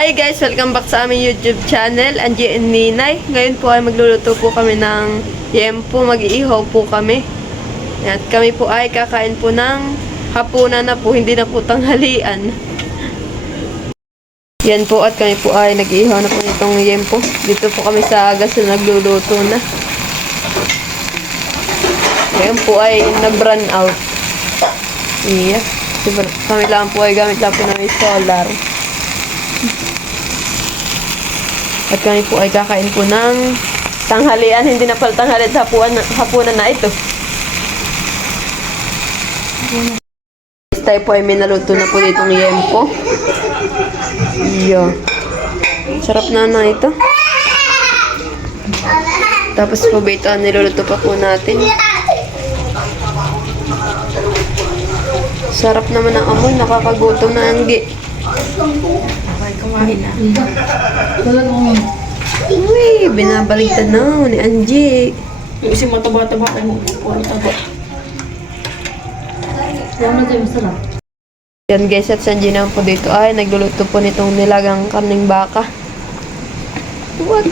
Hi guys! Welcome back sa aming YouTube channel, Angie and Ninay. Ngayon po ay magluluto po kami ng yempo, mag-iihaw po kami. At kami po ay kakain po ng hapunan na po, hindi na po tanghalian. Yan po at kami po ay nag-iihaw na po nitong yempo. Dito po kami sa gasol nagluluto na. Ngayon po ay nag-run out. Iya. Kami lang po ay gamit lang po na may solar. At kami po ay kakain po ng tanghalian. Hindi na pala tanghalian, hapunan na ito. Tayo po ay minaluto na po ditong yempo. Iyo. Sarap na ito. Tapos po ba ito, niluluto pa po natin. Sarap naman ang amoy, nakakagutom na Anggi. Okay, kumain na. Uy, binabaligtad na ni Angie. Yung kasi mataba-taba tayo mo. Puro taba. Yan na tayo masarap. Yan guys, at si Angie naman po dito ay nagluluto po nitong nilagang karning baka. What?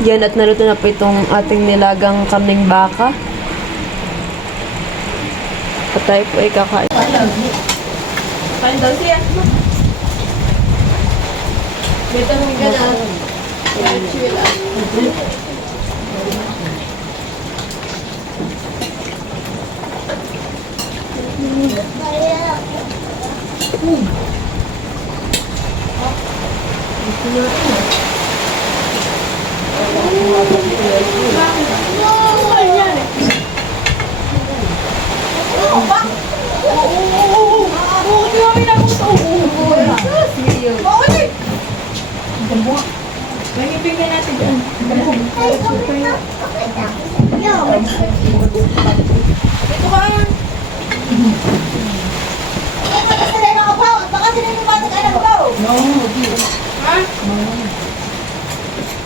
Yan at naluto na po itong ating nilagang karning baka. At tayo po ay kakain. Kain daw siya. Dito mo ka na. Chila. Pingin natin dyan. Ito ka yan. No, ha?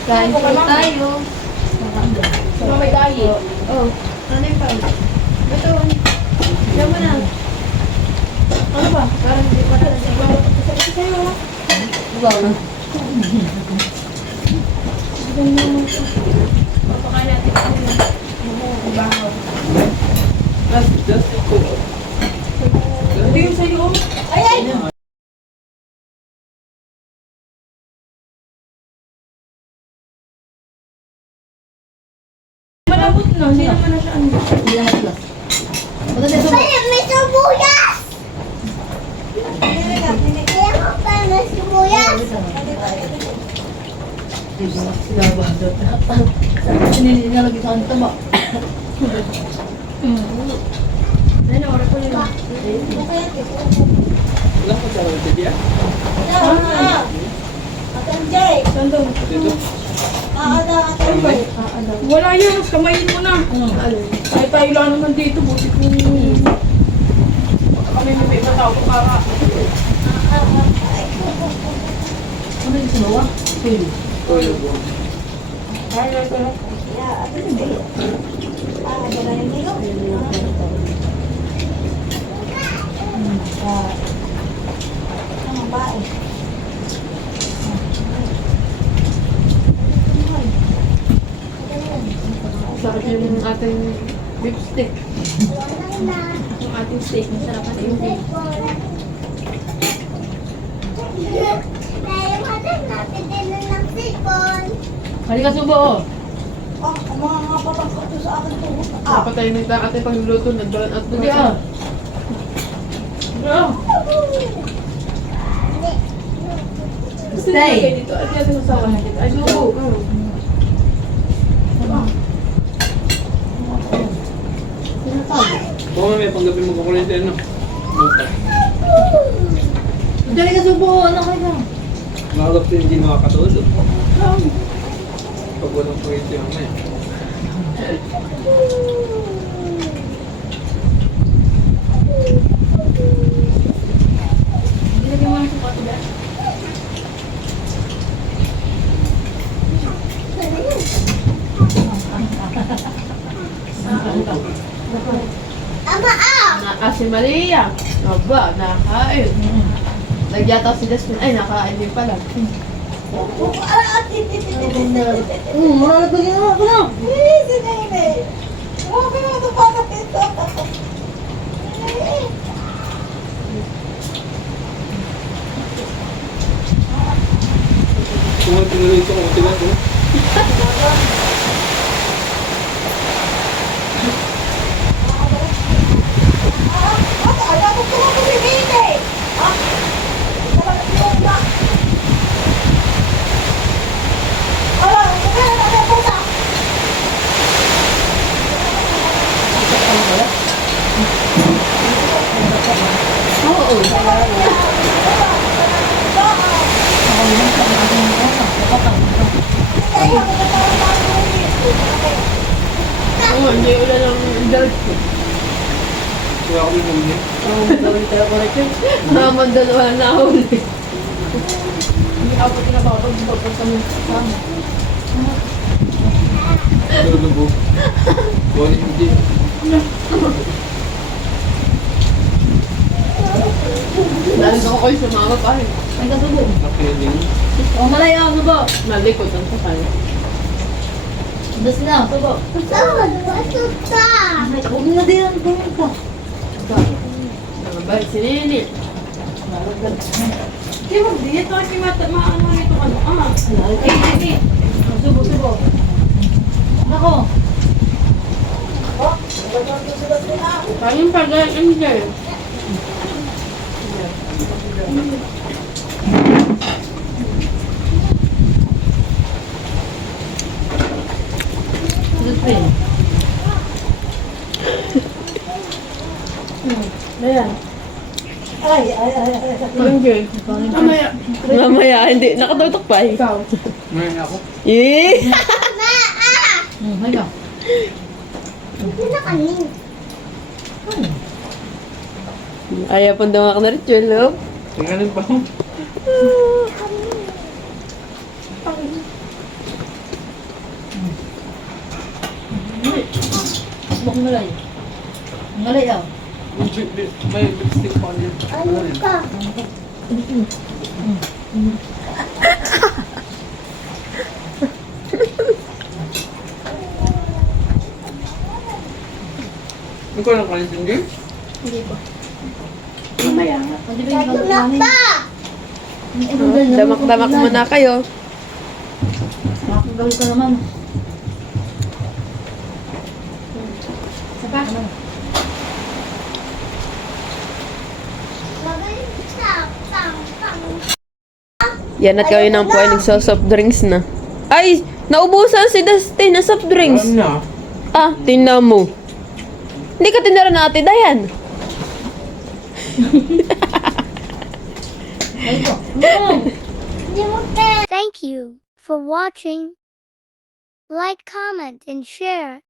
Kain po tayo. Sama may gayi. Oh, ano yung pao? Ito, yan mo na. Ano ba? Parang hindi pa na sa sa'yo, ha? Wow. Papakain natin ang bahaw. Hindi yung sa'yo. Ayan! Malambot na. Hindi naman na siya ano. Ay, may sibuyas! Kaya mo pa na sibuyas? Sinili niya lagi sa kanta ba? Ayun, oras ko nila. Saan doon? Wala yan, kamayin mo na. Ay, tayo lang naman dito. Buti kung kami may tao ko para. Ano yung sinawa? Pili. Ay, ito na. Sarap yung ating beef stick. Yung ating steak, masarap natin yung steak. Tayo natin natin din ng sipon. Halika subo, oh. Ang mga kapatang ko to sa akin to. Dapat tayo nagtang ating pagluluto, nagdalan at Sige, ah. Bro. Gusto nyo kayo dito at yan sa sawa na kita. Ay, subo. Oo, may panggabi mo kukulit yan, no? Dali ka subo, ano kayo? Makagap din hindi makakatulog. Pag walang kulit yung may. Ilagay mo lang sa pato ba? Ama Si Maria. Aba, nakain. Nagyata si Despin. Ay, nakain din pala. Malalagay ako na. Si Nene. Okay na ito para ito. Kung ang tinuloy ito, kung tinuloy ito. Alam mo kung ako si Nene. Oo, hindi ulan ng dirt ko. Kaya ako yung huli. Naman doon wala na huli. Hindi ako tinabawag pagpunta mo sa amin. Lulubo. Kung hindi. Dahil ako kayo sumama pa rin. Ay, kasubo. Nakiling. O, malaya ako subo. Malikot ang sakal. Das na, subo. Ay, huwag na din ang pumunta. Nabalik si Nini. Kaya mag-diet ako si Mata, maano nito ano. Ay, subo, subo. Ako. Kayong pagkain hindi. Lupin. Ayan. Okay. Mamaya, hindi. Nakatutok pa eh. Ikaw. Ngayon ako. Eh! Hala. Ayaw pang dumak na ritual, love. Tingnan pa ako. Bok malay. Malay ah. May lipstick pa din. Ano rin? Ikaw lang kanin hindi? Hindi pa. Mamaya. Hindi ba yung Damak-damak muna kayo. Nakakagawin ka naman. Saka? Yan at kayo nang po ay nagsosoft drinks na. Ay! Naubusan si Dustin na soft drinks. Alam na. Ah, tingnan mo. Hindi ka tinira natin, Dayan. Ay ko. Thank you for watching. Like, comment, and share.